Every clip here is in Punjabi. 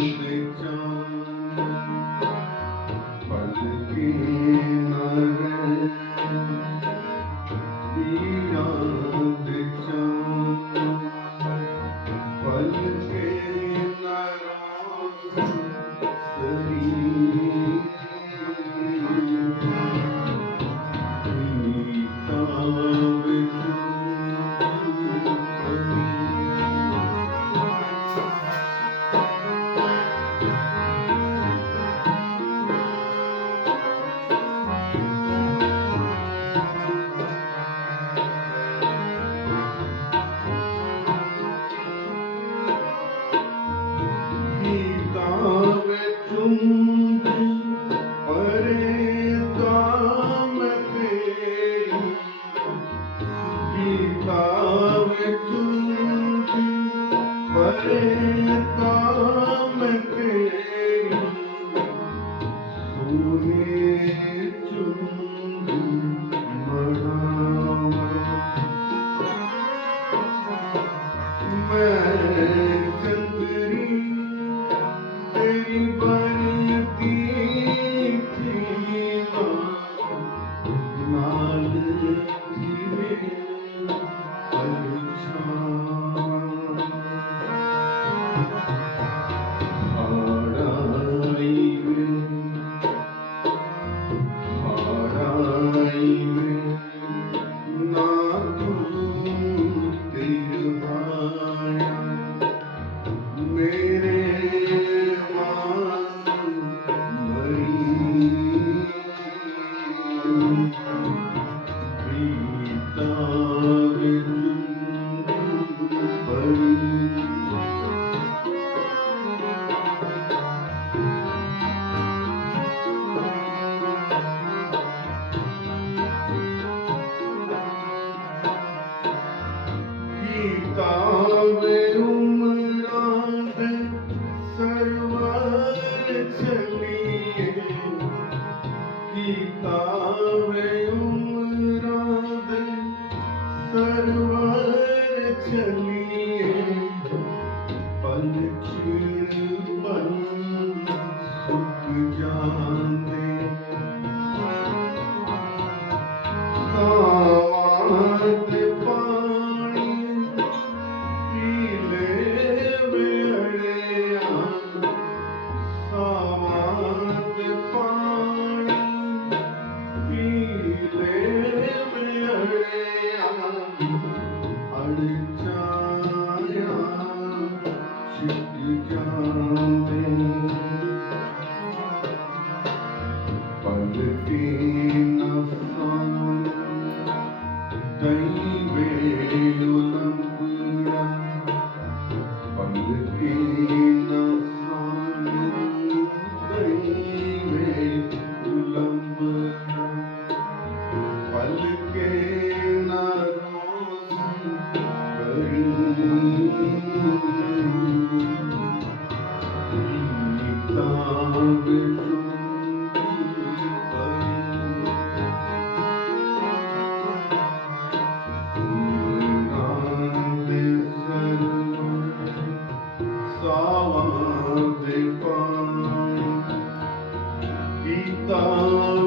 Amen. Palpite ਸਾਵਾਂ ਦੇ ਪਾਣੀ ਗੀਤਾ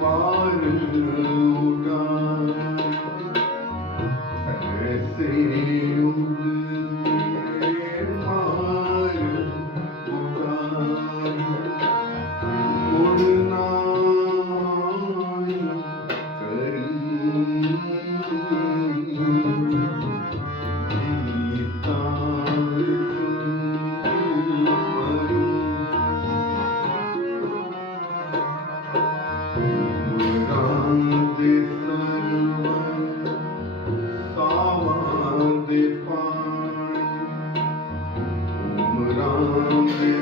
மாறு Thank you.